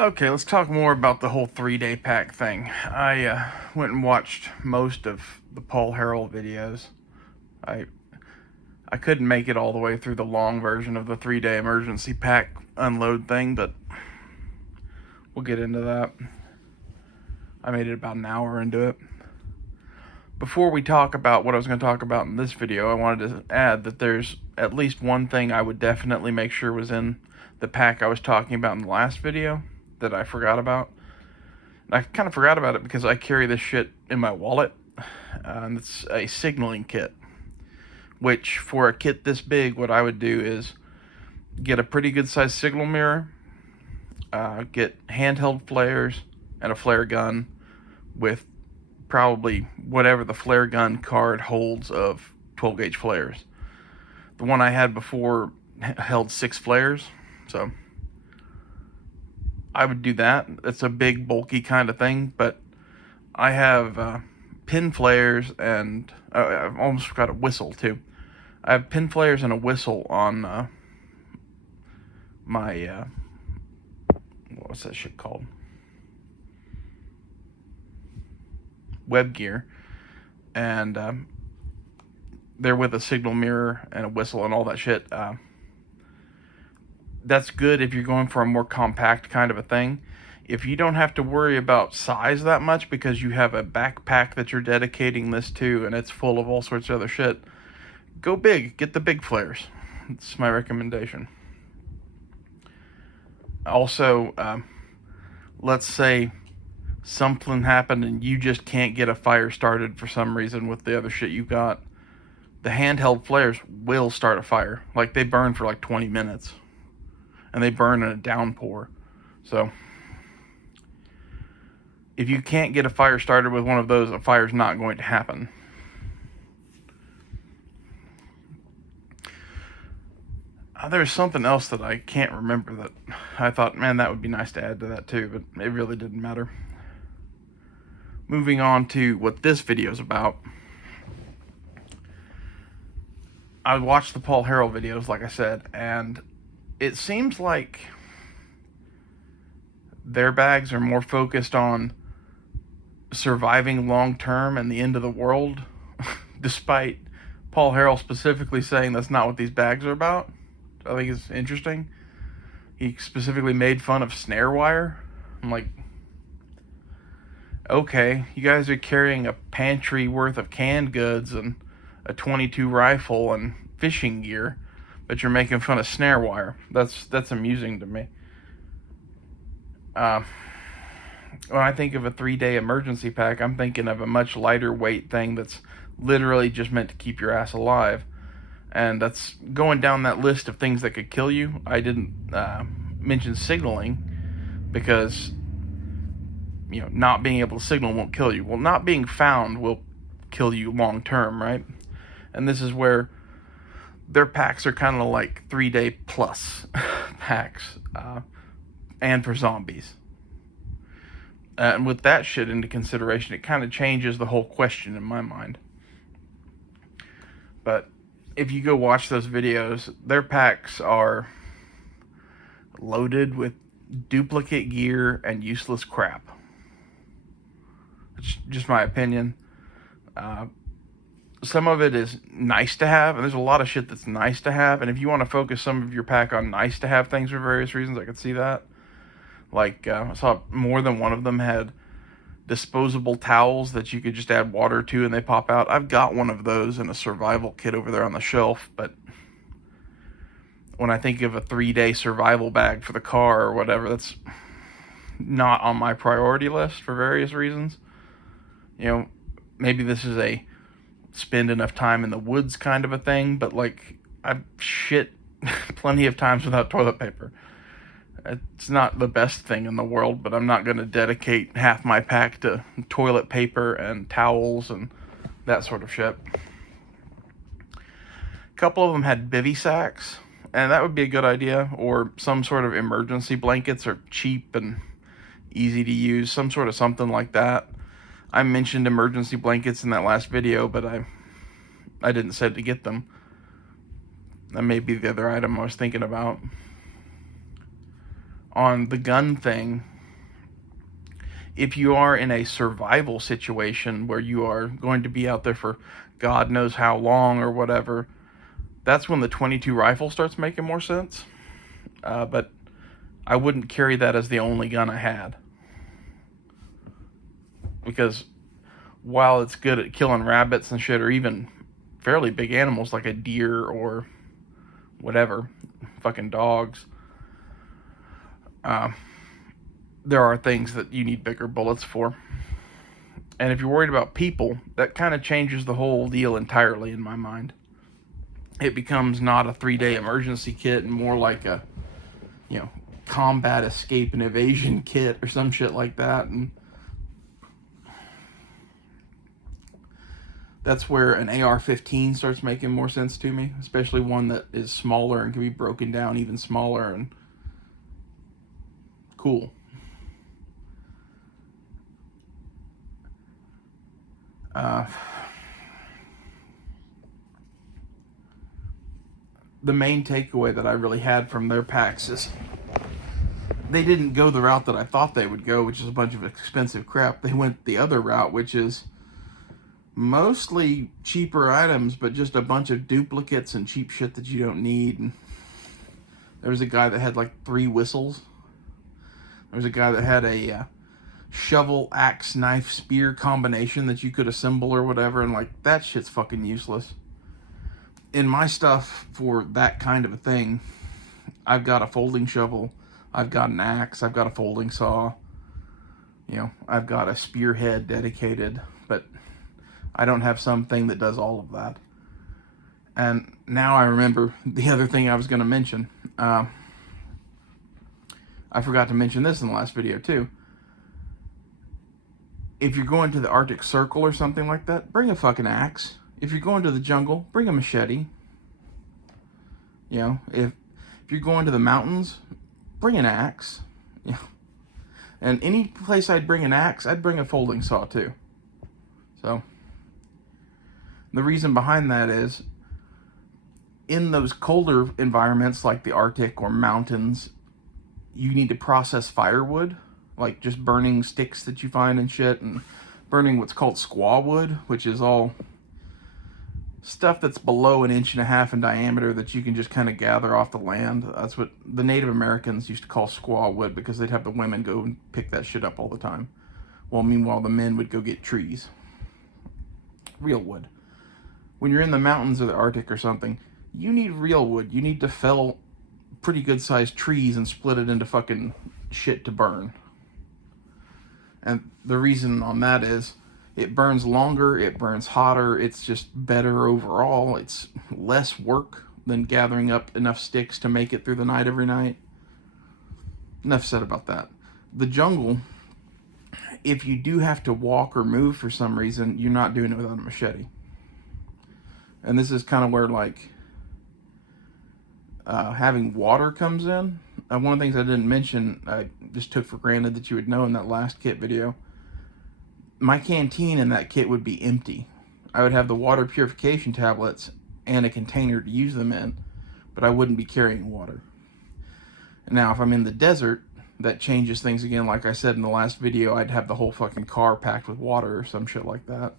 Okay, let's talk more about the whole 3-day pack thing. I went and watched most of the Paul Harrell videos. I I couldn't make it all the way through the long version of the 3-day emergency pack unload thing, but we'll get into that. I made it about an hour into it. Before we talk about what I was going to talk about in this video, I wanted to add that there's at least one thing I would definitely make sure was in the pack I was talking about in the last video that I forgot about. I kind of forgot about it because I carry this shit in my wallet, and it's a signaling kit. Which, for a kit this big, what I would do is get a pretty good sized signal mirror, get handheld flares, and a flare gun with probably whatever the flare gun card holds of 12 gauge flares. The one I had before held 6 flares, so I would do that. It's a big, bulky kind of thing, but I have pin flares and I've almost forgot a whistle too. I have pin flares and a whistle on my what's that shit called? Web gear, and they're with a signal mirror and a whistle and all that shit. That's good if you're going for a more compact kind of a thing. If you don't have to worry about size that much because you have a backpack that you're dedicating this to and it's full of all sorts of other shit, go big. Get the big flares. That's my recommendation. Also, let's say something happened and you just can't get a fire started for some reason with the other shit you got. The handheld flares will start a fire. Like, they burn for like 20 minutes. And they burn in a downpour. So, if you can't get a fire started with one of those, a fire's not going to happen. There's something else that I can't remember that I thought, man, that would be nice to add to that too, but it really didn't matter. Moving on to what this video is about. I watched the Paul Harrell videos, like I said, and it seems like their bags are more focused on surviving long term and the end of the world, despite Paul Harrell specifically saying that's not what these bags are about. I think it's interesting. He specifically made fun of snare wire. I'm like, okay, you guys are carrying a pantry worth of canned goods and a .22 rifle and fishing gear, but you're making fun of snare wire. That's amusing to me. When I think of a 3-day emergency pack, I'm thinking of a much lighter weight thing that's literally just meant to keep your ass alive. And that's going down that list of things that could kill you. I didn't mention signaling because, you know, not being able to signal won't kill you. Well, not being found will kill you long term, right? And this is where their packs are kind of like 3-day plus packs, and for zombies. And with that shit into consideration, it kind of changes the whole question in my mind. But if you go watch those videos, their packs are loaded with duplicate gear and useless crap. It's just my opinion. Some of it is nice to have, and there's a lot of shit that's nice to have. And if you want to focus some of your pack on nice to have things for various reasons, I could see that. Like, I saw more than one of them had disposable towels that you could just add water to and they pop out. I've got one of those in a survival kit over there on the shelf, but when I think of a 3-day survival bag for the car or whatever, that's not on my priority list for various reasons. You know, maybe this is a spend enough time in the woods kind of a thing, but like, I've shit plenty of times without toilet paper. It's not the best thing in the world, but I'm not going to dedicate half my pack to toilet paper and towels and that sort of shit. A couple of them had bivy sacks, and that would be a good idea, or some sort of emergency blankets are cheap and easy to use, some sort of something like that. I mentioned emergency blankets in that last video, but I didn't say to get them. That may be the other item I was thinking about. on the gun thing, if you are in a survival situation where you are going to be out there for God knows how long or whatever, that's when the 22 rifle starts making more sense. But I wouldn't carry that as the only gun I had. Because while it's good at killing rabbits and shit, or even fairly big animals like a deer or whatever, fucking dogs, there are things that you need bigger bullets for. And if you're worried about people, that kind of changes the whole deal entirely in my mind. It becomes not a 3-day emergency kit and more like a, combat escape and evasion kit or some shit like that. And that's where an AR-15 starts making more sense to me, especially one that is smaller and can be broken down even smaller and cool. The main takeaway that I really had from their packs is they didn't go the route that I thought they would go, which is a bunch of expensive crap. They went the other route, which is mostly cheaper items, but just a bunch of duplicates and cheap shit that you don't need. And there was a guy that had like 3 whistles. There was a guy that had a shovel, axe, knife, spear combination that you could assemble or whatever, and like, that shit's fucking useless. In my stuff for that kind of a thing, I've got a folding shovel, I've got an axe, I've got a folding saw, I've got a spearhead dedicated, but I don't have something that does all of that. And now I remember the other thing I was going to mention. I forgot to mention this in the last video too. If you're going to the Arctic Circle or something like that, bring a fucking axe. If you're going to the jungle, bring a machete. If you're going to the mountains, bring an axe. And any place I'd bring an axe, I'd bring a folding saw too. So the reason behind that is, in those colder environments like the Arctic or mountains, you need to process firewood, like just burning sticks that you find and shit, and burning what's called squaw wood, which is all stuff that's below 1.5 inches in diameter that you can just kind of gather off the land. That's what the Native Americans used to call squaw wood, because they'd have the women go and pick that shit up all the time. Well, meanwhile, the men would go get trees. Real wood. When you're in the mountains or the Arctic or something, you need real wood. You need to fell pretty good sized trees and split it into fucking shit to burn. And the reason on that is, it burns longer, it burns hotter, it's just better overall. It's less work than gathering up enough sticks to make it through the night every night. Enough said about that. The jungle, if you do have to walk or move for some reason, you're not doing it without a machete. And this is kind of where, like, having water comes in. One of the things I didn't mention, I just took for granted that you would know in that last kit video. My canteen in that kit would be empty. I would have the water purification tablets and a container to use them in, but I wouldn't be carrying water. Now, if I'm in the desert, that changes things again. Like I said in the last video, I'd have the whole fucking car packed with water or some shit like that.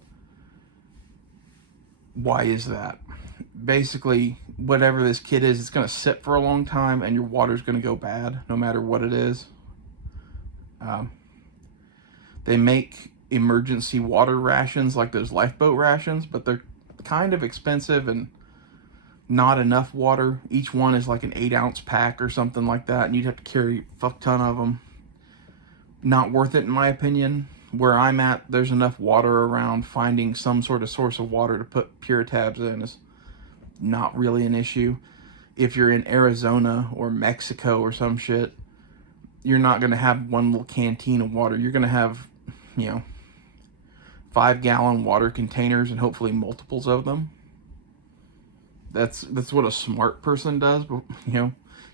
Why is that? Basically, whatever this kit is, it's going to sit for a long time, and your water's going to go bad, no matter what it is. They make emergency water rations like those lifeboat rations, but they're kind of expensive and not enough water. Each one is like an 8-ounce pack or something like that, and you'd have to carry a fuck ton of them. Not worth it, in my opinion. Where I'm at, there's enough water around. Finding some sort of source of water to put Puritabs in is not really an issue. If you're in Arizona or Mexico or some shit, you're not going to have one little canteen of water. You're going to have, 5-gallon water containers and hopefully multiples of them. That's what a smart person does, but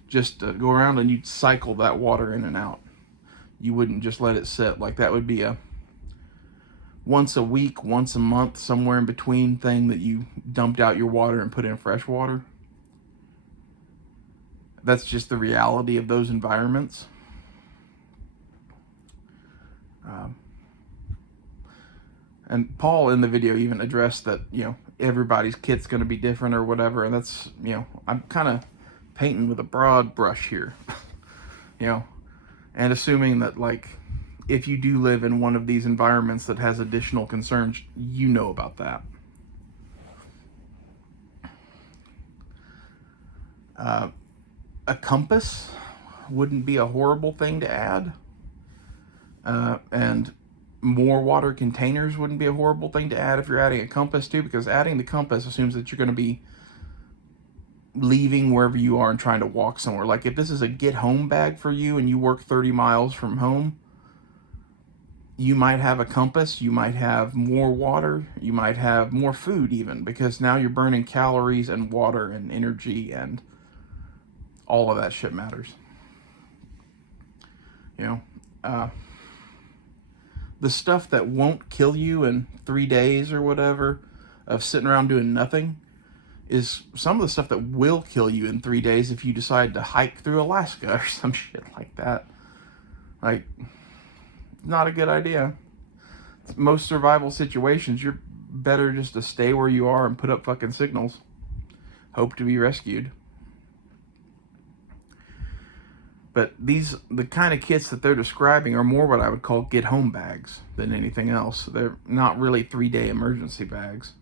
just go around and you'd cycle that water in and out. You wouldn't just let it sit. Like, that would be a once a week, once a month, somewhere in between thing that you dumped out your water and put in fresh water. That's just the reality of those environments. Um, and Paul in the video even addressed that, everybody's kit's going to be different or whatever. And that's, I'm kind of painting with a broad brush here, and assuming that, like, if you do live in one of these environments that has additional concerns, you know about that. A compass wouldn't be a horrible thing to add. And more water containers wouldn't be a horrible thing to add if you're adding a compass too, because adding the compass assumes that you're going to be leaving wherever you are and trying to walk somewhere. Like if this is a get home bag for you and you work 30 miles from home, you might have a compass, you might have more water, you might have more food even, because now you're burning calories and water and energy, and all of that shit matters. The stuff that won't kill you in 3 days or whatever of sitting around doing nothing is some of the stuff that will kill you in 3 days if you decide to hike through Alaska or some shit like that. Like, not a good idea. Most survival situations, you're better just to stay where you are and put up fucking signals. Hope to be rescued. But the kind of kits that they're describing are more what I would call get home bags than anything else. They're not really 3-day emergency bags.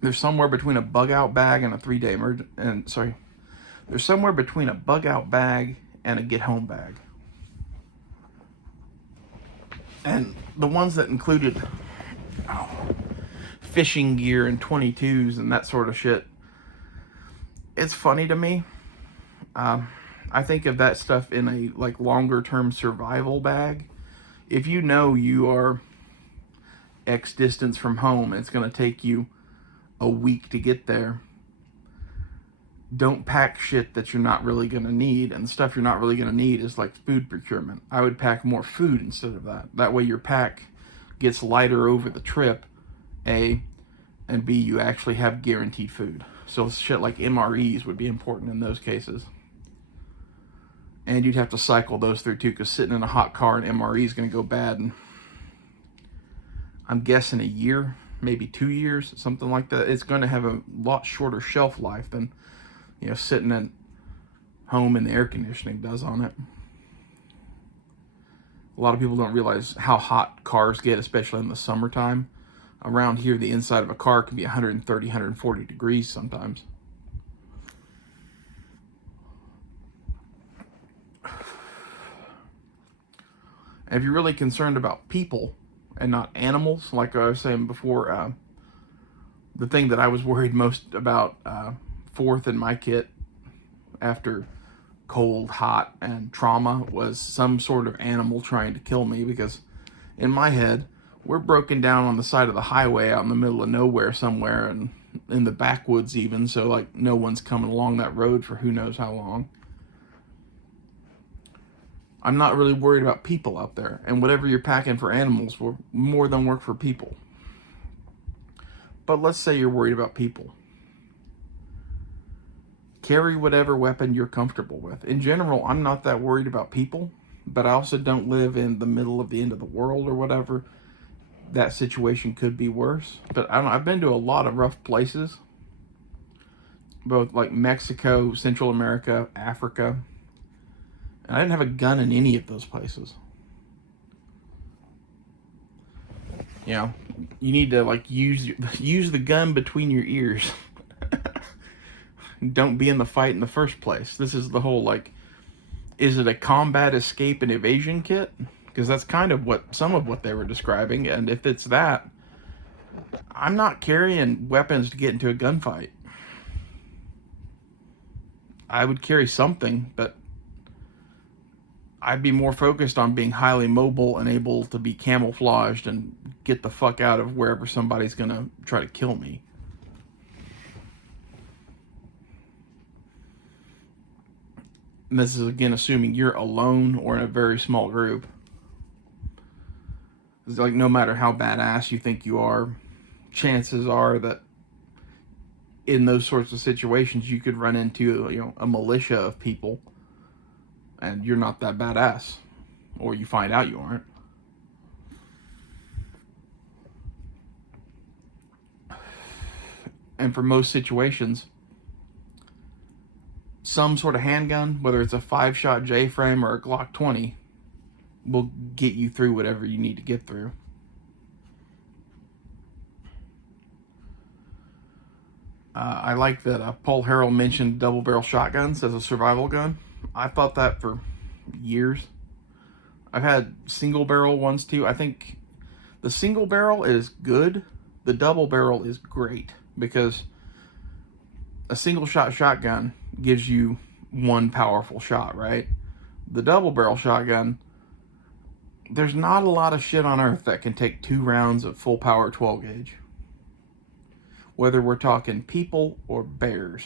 They're somewhere between a bug out bag and a 3-day they're somewhere between a bug out bag and a get home bag. And the ones that included fishing gear and 22s and that sort of shit, it's funny to me. I think of that stuff in a like longer term survival bag. If you know you are X distance from home, it's going to take you a week to get there, don't pack shit that you're not really going to need. And the stuff you're not really going to need is like food procurement. I would pack more food instead of that. That way your pack gets lighter over the trip, A, and B, you actually have guaranteed food. So shit like MREs would be important in those cases. And you'd have to cycle those through too, because sitting in a hot car and MRE is going to go bad. And I'm guessing a year, maybe 2 years, something like that. It's going to have a lot shorter shelf life than, sitting at home in the air conditioning does on it. A lot of people don't realize how hot cars get, especially in the summertime. Around here, the inside of a car can be 130, 140 degrees sometimes. And if you're really concerned about people and not animals, like I was saying before, the thing that I was worried most about fourth in my kit after cold, hot, and trauma was some sort of animal trying to kill me, because in my head, we're broken down on the side of the highway out in the middle of nowhere somewhere, and in the backwoods even, so like no one's coming along that road for who knows how long. I'm not really worried about people out there, and whatever you're packing for animals will more than work for people. But let's say you're worried about people. Carry whatever weapon you're comfortable with. In general, I'm not that worried about people, but I also don't live in the middle of the end of the world or whatever. That situation could be worse. But I don't know, I've been to a lot of rough places, both like Mexico, Central America, Africa. And I didn't have a gun in any of those places. You need to like use the gun between your ears. Don't be in the fight in the first place. This is the whole like, is it a combat escape and evasion kit? Because that's kind of some of what they were describing. And if it's that, I'm not carrying weapons to get into a gunfight. I would carry something, but I'd be more focused on being highly mobile and able to be camouflaged and get the fuck out of wherever somebody's gonna try to kill me. And this is again assuming you're alone or in a very small group. It's like no matter how badass you think you are, chances are that in those sorts of situations you could run into a militia of people, and you're not that badass. or you find out you aren't. And for most situations, some sort of handgun, whether it's a 5-shot J-frame or a Glock 20, will get you through whatever you need to get through. I like that Paul Harrell mentioned double-barrel shotguns as a survival gun. I thought that for years. I've had single-barrel ones too. I think the single-barrel is good. The double-barrel is great because a single-shot shotgun gives you one powerful shot, right? The double-barrel shotgun, there's not a lot of shit on earth that can take 2 rounds of full-power 12-gauge. Whether we're talking people or bears.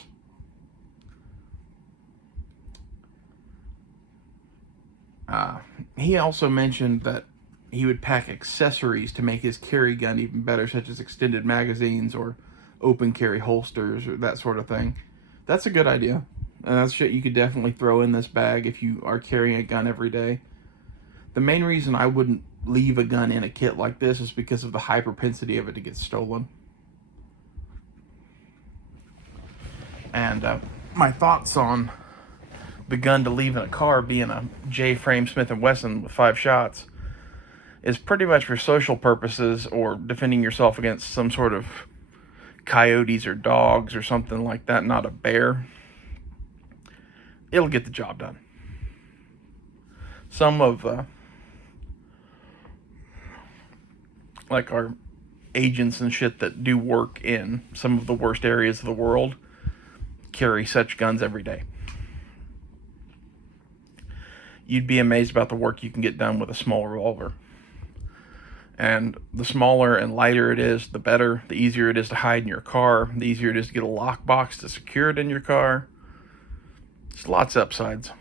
He also mentioned that he would pack accessories to make his carry gun even better, such as extended magazines or open carry holsters or that sort of thing. That's a good idea. And that's shit you could definitely throw in this bag if you are carrying a gun every day. The main reason I wouldn't leave a gun in a kit like this is because of the high propensity of it to get stolen. And my thoughts on the gun to leave in a car being a J-frame Smith & Wesson with 5 shots is pretty much for social purposes or defending yourself against some sort of coyotes or dogs or something like that, not a bear. It'll get the job done. Some of like our agents and shit that do work in some of the worst areas of the world carry such guns every day. You'd be amazed about the work you can get done with a small revolver. And the smaller and lighter it is, the better. The easier it is to hide in your car. The easier it is to get a lockbox to secure it in your car. There's lots of upsides.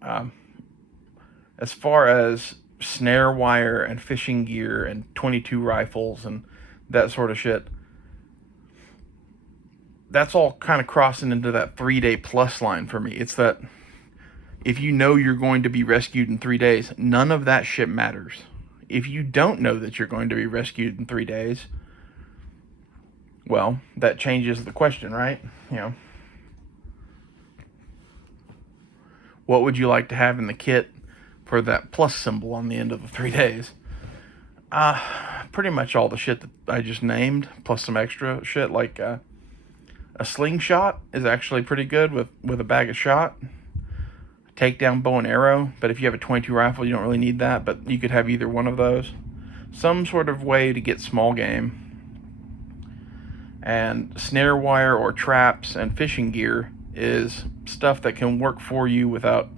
As far as snare wire and fishing gear and .22 rifles and that sort of shit, that's all kind of crossing into that 3-day plus line for me. It's that if you know you're going to be rescued in 3 days, none of that shit matters. If you don't know that you're going to be rescued in 3 days, well, that changes the question, right? You know, what would you like to have in the kit for that plus symbol on the end of the 3 days? Pretty much all the shit that I just named, plus some extra shit like a slingshot is actually pretty good with a bag of shot. Takedown bow and arrow, but if you have a .22 rifle, you don't really need that, but you could have either one of those. Some sort of way to get small game. And snare wire or traps and fishing gear is stuff that can work for you without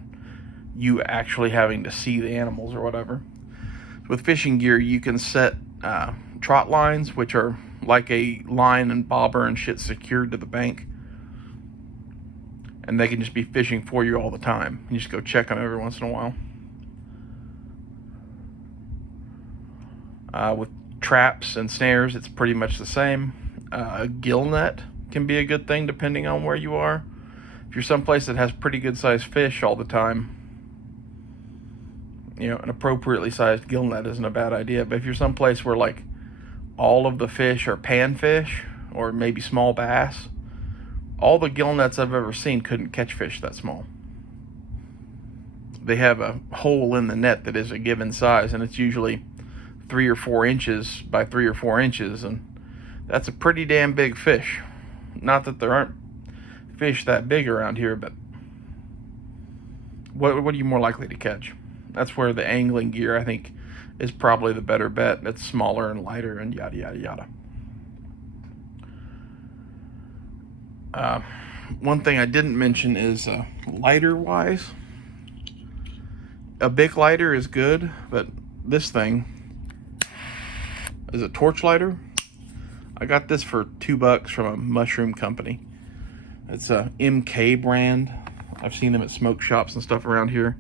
you actually having to see the animals or whatever. With fishing gear, you can set trot lines, which are like a line and bobber and shit secured to the bank. And they can just be fishing for you all the time. You just go check them every once in a while. With traps and snares, it's pretty much the same. A gill net can be a good thing depending on where you are. If you're someplace that has pretty good sized fish all the time, you know, an appropriately sized gill net isn't a bad idea. But if you're someplace where like all of the fish are panfish or maybe small bass, all the gill nets I've ever seen couldn't catch fish that small. They have a hole in the net that is a given size, and it's usually 3 or 4 inches by 3 or 4 inches, and that's a pretty damn big fish. Not that there aren't fish that big around here, but what are you more likely to catch? That's where the angling gear, I think, is probably the better bet. It's smaller and lighter and yada, yada, yada. One thing I didn't mention is lighter-wise. A Bic lighter is good, but this thing is a torch lighter. I got this for $2 from a mushroom company. It's a MK brand. I've seen them at smoke shops and stuff around here.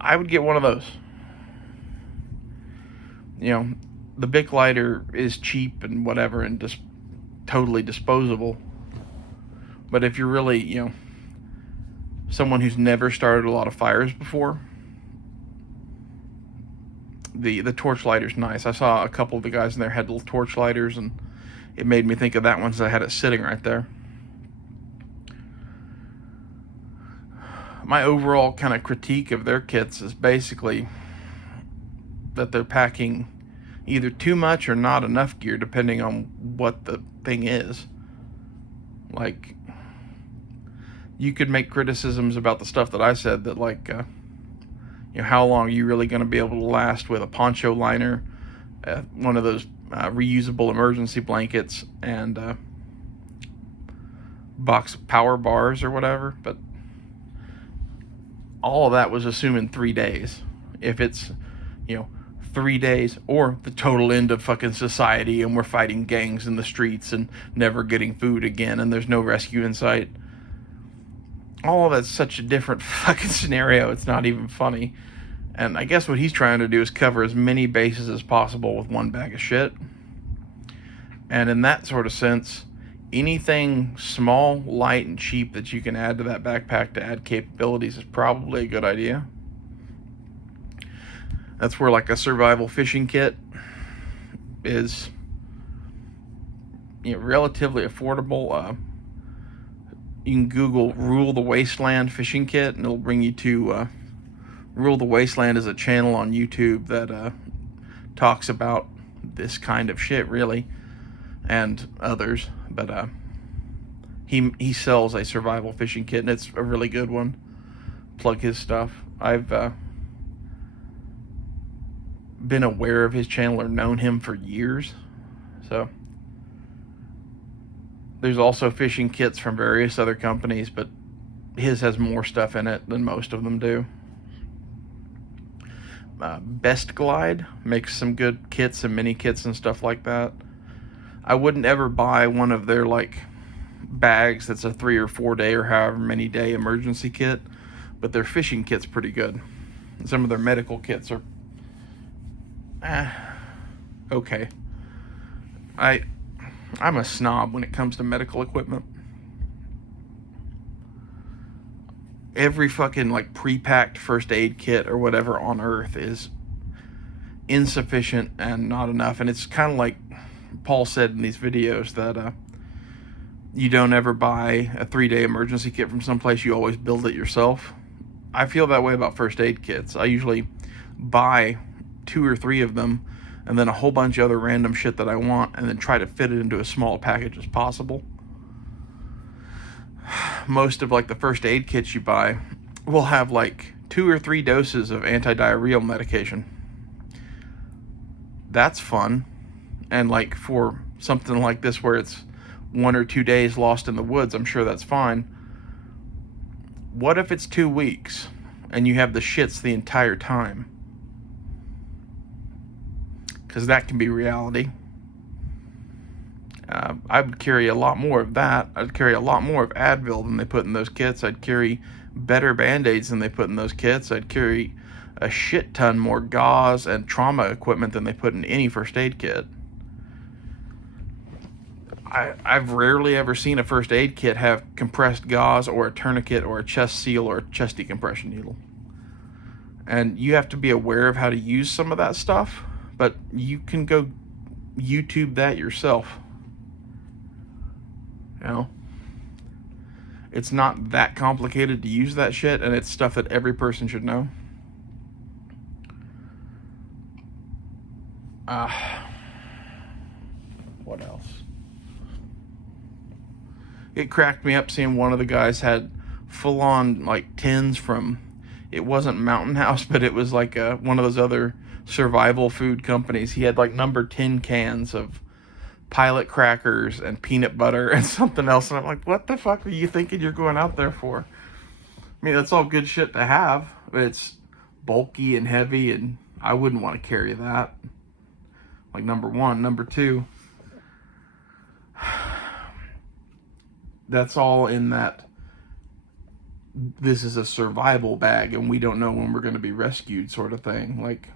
I would get one of those. You know, the Bic lighter is cheap and whatever and just totally disposable. But if you're really, you know, someone who's never started a lot of fires before, the torch lighter's nice. I saw a couple of the guys in there had little torch lighters, and it made me think of that one, so I had it sitting right there. My overall kind of critique of their kits is basically that they're packing either too much or not enough gear, depending on what the thing is. Like, you could make criticisms about the stuff that I said, that like, how long are you really going to be able to last with a poncho liner, one of those reusable emergency blankets, and box of power bars or whatever. But all of that was assuming 3 days. If it's 3 days, or the total end of fucking society, and we're fighting gangs in the streets and never getting food again, and there's no rescue in sight, all of that's such a different fucking scenario, it's not even funny. And I guess what he's trying to do is cover as many bases as possible with one bag of shit. And in that sort of sense, anything small, light, and cheap that you can add to that backpack to add capabilities is probably a good idea. That's where like a survival fishing kit is relatively affordable. You can Google Rule the Wasteland fishing kit, and it'll bring you to Rule the Wasteland is a channel on YouTube that talks about this kind of shit, really, and others. But he sells a survival fishing kit, and it's a really good one. Plug his stuff. I've been aware of his channel or known him for years, so. There's also fishing kits from various other companies, but his has more stuff in it than most of them do. Best Glide makes some good kits and mini kits and stuff like that. I wouldn't ever buy one of their like bags that's a 3 or 4 day or however many day emergency kit, but their fishing kit's pretty good. Some of their medical kits are okay. I'm a snob when it comes to medical equipment. Every fucking like pre-packed first aid kit or whatever on earth is insufficient and not enough. And it's kind of like Paul said in these videos that you don't ever buy a 3-day emergency kit from someplace, you always build it yourself. I feel that way about first aid kits. I usually buy 2 or 3 of them, and then a whole bunch of other random shit that I want, and then try to fit it into as small a package as possible. Most of like the first aid kits you buy will have like 2 or 3 doses of anti-diarrheal medication. That's fun. And like for something like this where it's 1 or 2 days lost in the woods, I'm sure that's fine. What if it's 2 weeks and you have the shits the entire time? Because that can be reality. I would carry a lot more of that. I'd carry a lot more of Advil than they put in those kits. I'd carry better Band-Aids than they put in those kits. I'd carry a shit ton more gauze and trauma equipment than they put in any first aid kit. I've rarely ever seen a first aid kit have compressed gauze or a tourniquet or a chest seal or a chest decompression needle. And you have to be aware of how to use some of that stuff, but you can go YouTube that yourself. It's not that complicated to use that shit, and it's stuff that every person should know. What else? It cracked me up seeing one of the guys had full-on like tins from, it wasn't Mountain House, but it was like one of those other survival food companies. He had like number 10 cans of Pilot crackers and peanut butter and something else, and I'm like, what the fuck are you thinking you're going out there for? I mean, that's all good shit to have, but it's bulky and heavy, and I wouldn't want to carry that. Like, number one. Number two, that's all in that this is a survival bag and we don't know when we're going to be rescued sort of thing. Like,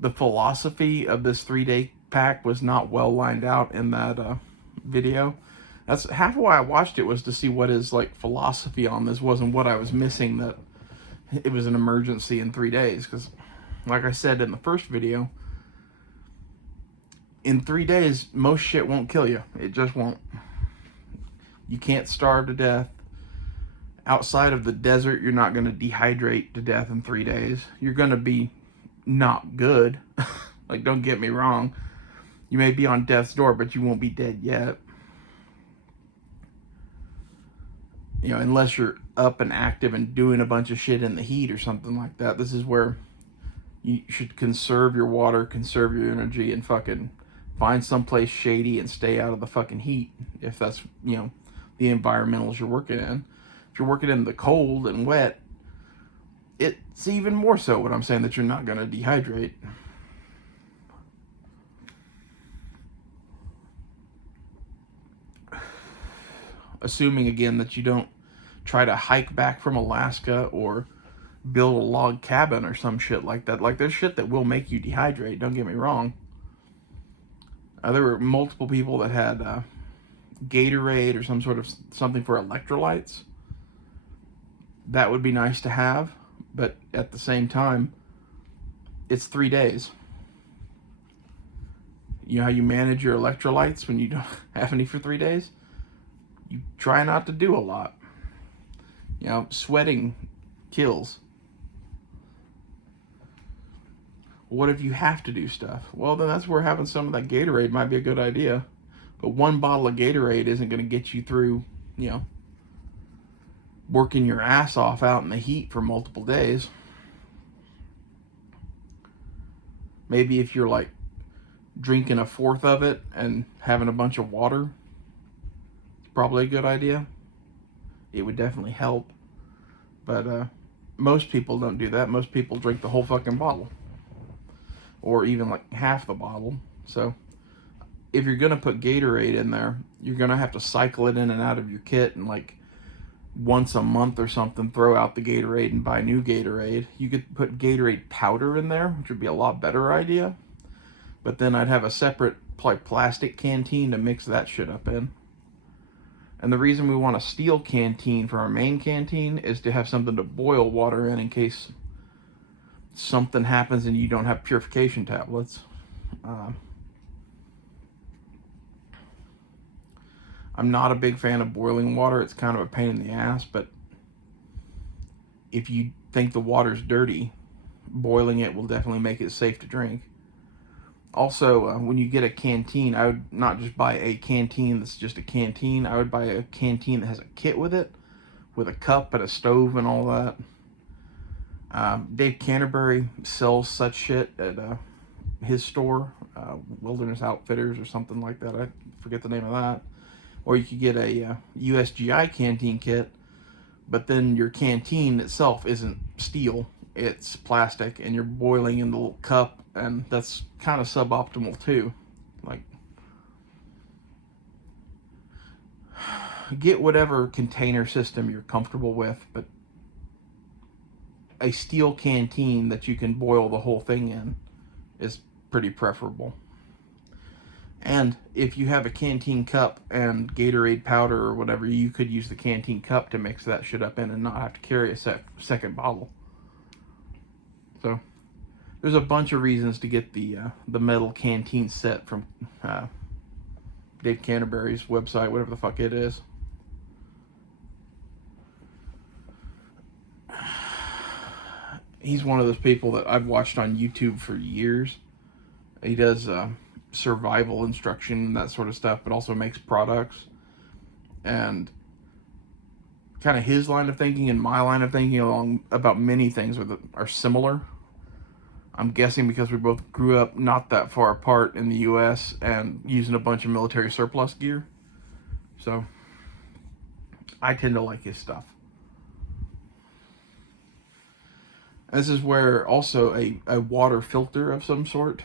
the philosophy of this 3-day pack was not well lined out in that video. That's half why I watched it, was to see what his like philosophy on this was and what I was missing, that it was an emergency in 3 days. Because like I said in the first video, in 3 days most shit won't kill you. It just won't. You can't starve to death. Outside of the desert, you're not going to dehydrate to death in 3 days. You're going to be not good. Like, don't get me wrong. You may be on death's door, but you won't be dead yet. You know, unless you're up and active and doing a bunch of shit in the heat or something like that. This is where you should conserve your water, conserve your energy, and fucking find someplace shady and stay out of the fucking heat, if that's, you know, the environmentals you're working in. If you're working in the cold and wet, it's even more so what I'm saying, that you're not going to dehydrate. Assuming, again, that you don't try to hike back from Alaska or build a log cabin or some shit like that. Like, there's shit that will make you dehydrate, don't get me wrong. There were multiple people that had Gatorade or some sort of something for electrolytes. That would be nice to have, but at the same time, it's 3 days. You know how you manage your electrolytes when you don't have any for 3 days? You try not to do a lot. You know, sweating kills. What if you have to do stuff? Well, then that's where having some of that Gatorade might be a good idea. But one bottle of Gatorade isn't going to get you through, you know, working your ass off out in the heat for multiple days. Maybe if you're like drinking a fourth of it and having a bunch of water, it's probably a good idea. It would definitely help. But most people don't do that. Most people drink the whole fucking bottle, or even like half the bottle. So if you're gonna put Gatorade in there, you're gonna have to cycle it in and out of your kit, and like once a month or something, throw out the Gatorade and buy new Gatorade. You could put Gatorade powder in there, which would be a lot better idea. But then I'd have a separate like plastic canteen to mix that shit up in. And the reason we want a steel canteen for our main canteen is to have something to boil water in case something happens and you don't have purification tablets. I'm not a big fan of boiling water. It's kind of a pain in the ass, but if you think the water's dirty, boiling it will definitely make it safe to drink. Also, when you get a canteen, I would not just buy a canteen that's just a canteen. I would buy a canteen that has a kit with it, with a cup and a stove and all that. Dave Canterbury sells such shit at his store, Wilderness Outfitters or something like that. I forget the name of that. Or you could get a USGI canteen kit, but then your canteen itself isn't steel, it's plastic, and you're boiling in the little cup, and that's kind of suboptimal too. Like, get whatever container system you're comfortable with, but a steel canteen that you can boil the whole thing in is pretty preferable. And if you have a canteen cup and Gatorade powder or whatever, you could use the canteen cup to mix that shit up in and not have to carry a second bottle. So there's a bunch of reasons to get the metal canteen set from Dave Canterbury's website, whatever the fuck it is. He's one of those people that I've watched on YouTube for years. He does survival instruction and that sort of stuff, but also makes products. And kind of his line of thinking and my line of thinking along about many things are similar. I'm guessing because we both grew up not that far apart in the US and using a bunch of military surplus gear. So I tend to like his stuff. This is where also a water filter of some sort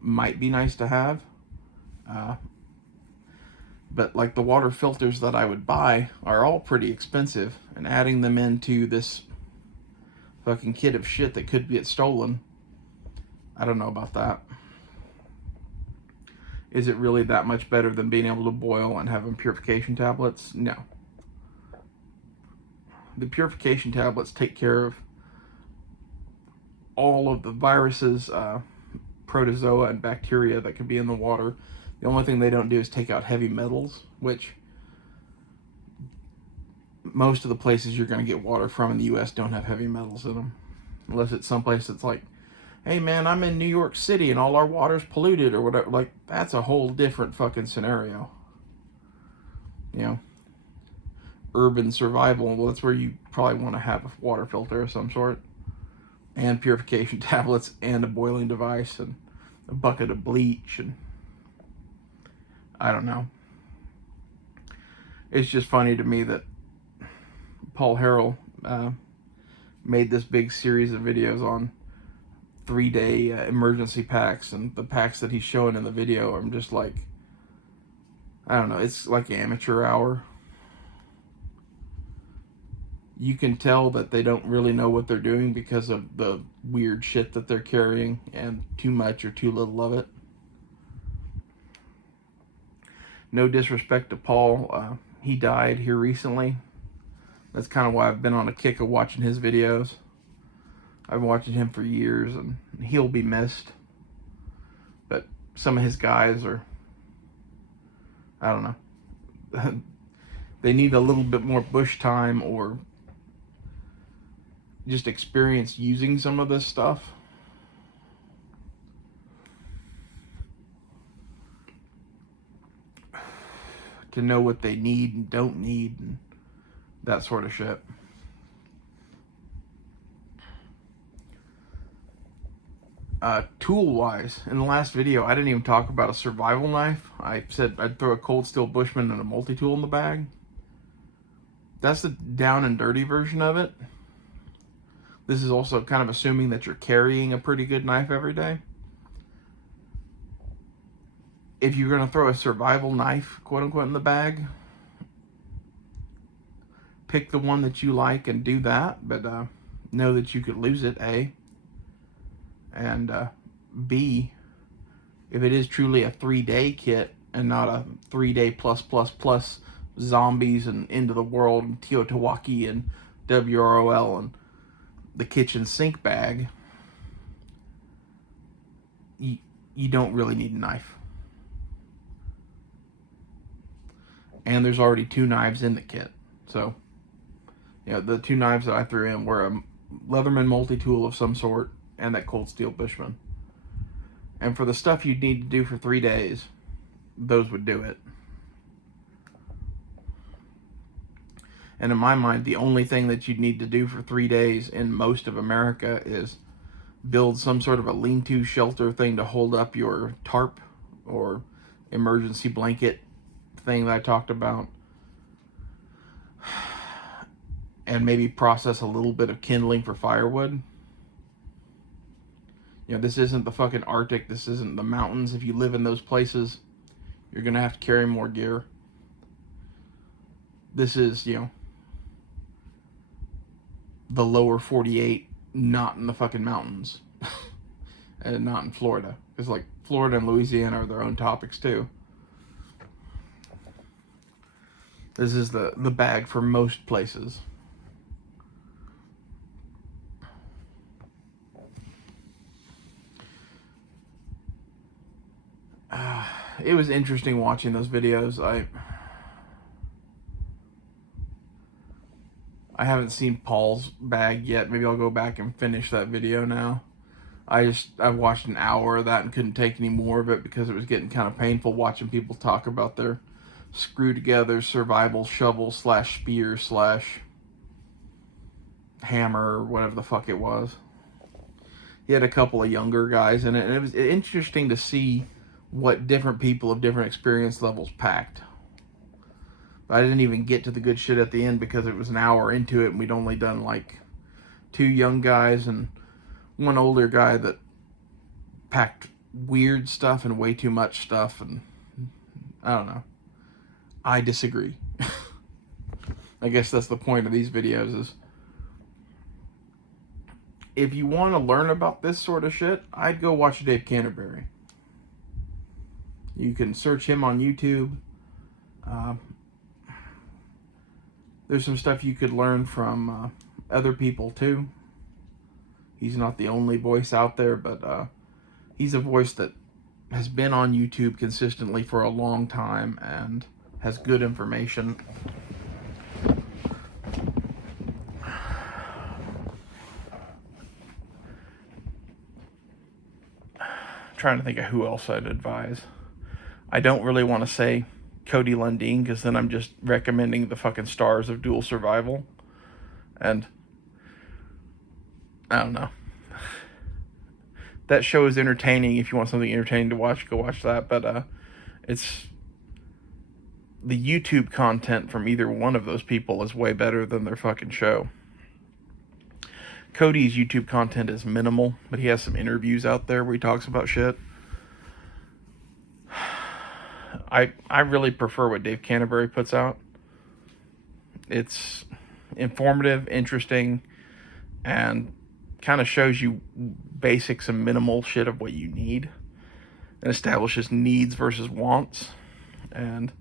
might be nice to have. But like the water filters that I would buy are all pretty expensive, and adding them into this fucking kit of shit that could get stolen, I don't know about that. Is it really that much better than being able to boil and having purification tablets? No. The purification tablets take care of all of the viruses, protozoa, and bacteria that can be in the water. The only thing they don't do is take out heavy metals, which most of the places you're going to get water from in the U.S. don't have heavy metals in them. Unless it's someplace that's like, hey man, I'm in New York City and all our water's polluted or whatever. Like, that's a whole different fucking scenario. You know, urban survival, well, that's where you probably want to have a water filter of some sort, and purification tablets, and a boiling device, and a bucket of bleach, and I don't know. It's just funny to me that Paul Harrell made this big series of videos on 3-day emergency packs, and the packs that he's showing in the video, I'm just like, I don't know, it's like amateur hour. You can tell that they don't really know what they're doing because of the weird shit that they're carrying and too much or too little of it. No disrespect to Paul, he died here recently. That's kind of why I've been on a kick of watching his videos. I've been watching him for years, and he'll be missed. But some of his guys are, I don't know. They need a little bit more bush time or just experience using some of this stuff. To know what they need and don't need and that sort of shit. Tool-wise, in the last video, I didn't even talk about a survival knife. I said I'd throw a Cold Steel Bushman and a multi-tool in the bag. That's the down and dirty version of it. This is also kind of assuming that you're carrying a pretty good knife every day. If you're going to throw a survival knife, quote-unquote, in the bag, pick the one that you like and do that, but know that you could lose it, A. And B, if it is truly a 3-day kit and not a 3-day plus zombies and End of the World and Teotihuacan and WROL and the kitchen sink bag, you don't really need a knife. And there's already 2 knives in the kit. So, you know, the 2 knives that I threw in were a Leatherman multi-tool of some sort and that Cold Steel Bushman. And for the stuff you'd need to do for 3 days, those would do it. And in my mind, the only thing that you'd need to do for 3 days in most of America is build some sort of a lean-to shelter thing to hold up your tarp or emergency blanket thing that I talked about. And maybe process a little bit of kindling for firewood. You know, this isn't the fucking Arctic. This isn't the mountains. If you live in those places, you're going to have to carry more gear. This is, you know, the lower 48, not in the fucking mountains. And not in Florida. Because, like, Florida and Louisiana are their own topics, too. This is the bag for most places. It was interesting watching those videos. I haven't seen Paul's bag yet. Maybe I'll go back and finish that video now. I watched an hour of that and couldn't take any more of it because it was getting kind of painful watching people talk about their screw together survival shovel / spear / hammer or whatever the fuck it was. He had a couple of younger guys in it, and it was interesting to see what different people of different experience levels packed. But I didn't even get to the good shit at the end because it was an hour into it and we'd only done like 2 young guys and 1 older guy that packed weird stuff and way too much stuff, and I don't know. I disagree. I guess that's the point of these videos, is if you want to learn about this sort of shit, I'd go watch Dave Canterbury. You can search him on YouTube. There's some stuff you could learn from other people too. He's not the only voice out there, but he's a voice that has been on YouTube consistently for a long time and has good information. I'm trying to think of who else I'd advise. I don't really want to say Cody Lundin, because then I'm just recommending the fucking stars of dual survival. And I don't know. That show is entertaining. If you want something entertaining to watch, go watch that. But it's the YouTube content from either one of those people is way better than their fucking show. Cody's YouTube content is minimal, but he has some interviews out there where he talks about shit. I really prefer what Dave Canterbury puts out. It's informative, interesting, and kind of shows you basics and minimal shit of what you need, and establishes needs versus wants. And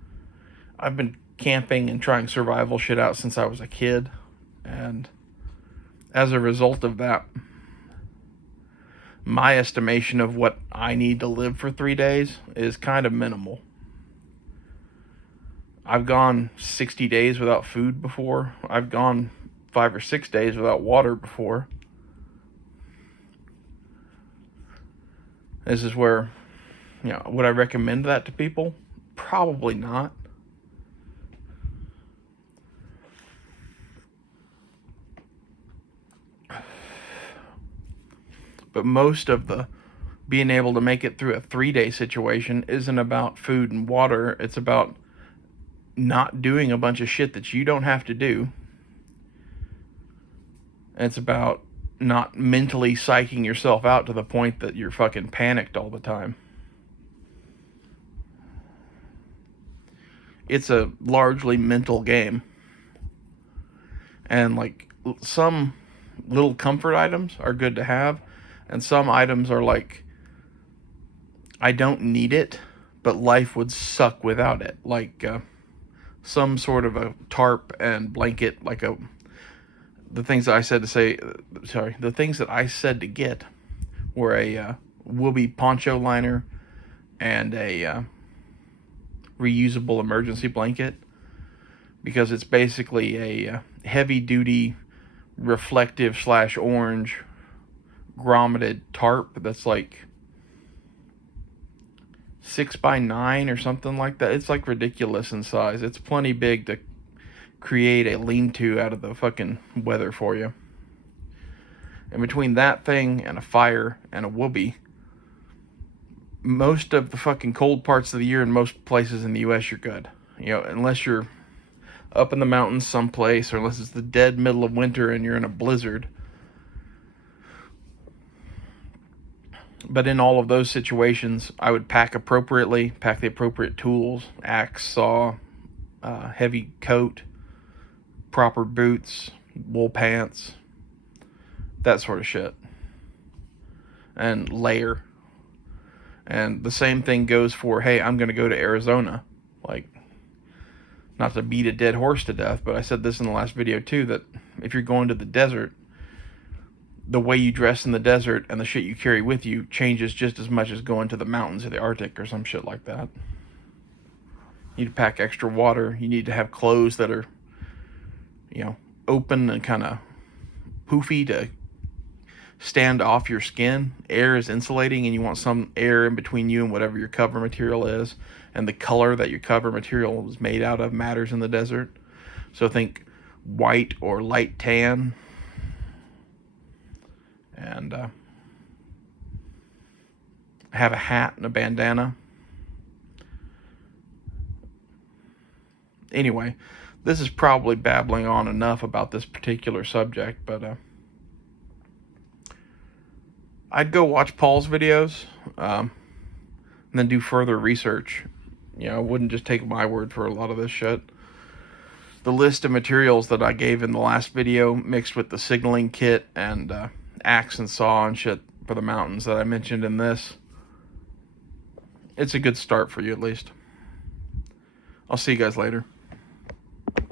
I've been camping and trying survival shit out since I was a kid, and as a result of that, my estimation of what I need to live for 3 days is kind of minimal. I've gone 60 days without food before. I've gone 5 or 6 days without water before. This is where, would I recommend that to people? Probably not. But most of the being able to make it through a 3-day situation isn't about food and water. It's about not doing a bunch of shit that you don't have to do. It's about not mentally psyching yourself out to the point that you're fucking panicked all the time. It's a largely mental game. And like some little comfort items are good to have, and some items are like, I don't need it, but life would suck without it. Like some sort of a tarp and blanket, like the things that I said to get were a Wooby poncho liner and a reusable emergency blanket, because it's basically a heavy duty reflective / orange grommeted tarp that's like 6x9 or something like that. It's like ridiculous in size. It's plenty big to create a lean-to out of the fucking weather for you. And between that thing and a fire and a whoopee, most of the fucking cold parts of the year in most places in the US, you're good. Unless you're up in the mountains someplace, or unless it's the dead middle of winter and you're in a blizzard. But in all of those situations, I would pack appropriately, pack the appropriate tools, axe, saw, heavy coat, proper boots, wool pants, that sort of shit. And layer. And the same thing goes for, hey, I'm going to go to Arizona. Like, not to beat a dead horse to death, but I said this in the last video too, that if you're going to the desert, the way you dress in the desert and the shit you carry with you changes just as much as going to the mountains or the Arctic or some shit like that. You need to pack extra water. You need to have clothes that are, open and kind of poofy to stand off your skin. Air is insulating, and you want some air in between you and whatever your cover material is. And the color that your cover material is made out of matters in the desert. So think white or light tan. And have a hat and a bandana. Anyway, this is probably babbling on enough about this particular subject, but I'd go watch Paul's videos and then do further research. I wouldn't just take my word for a lot of this shit. The list of materials that I gave in the last video, mixed with the signaling kit and axe and saw and shit for the mountains that I mentioned in this, it's a good start for you at least. I'll see you guys later.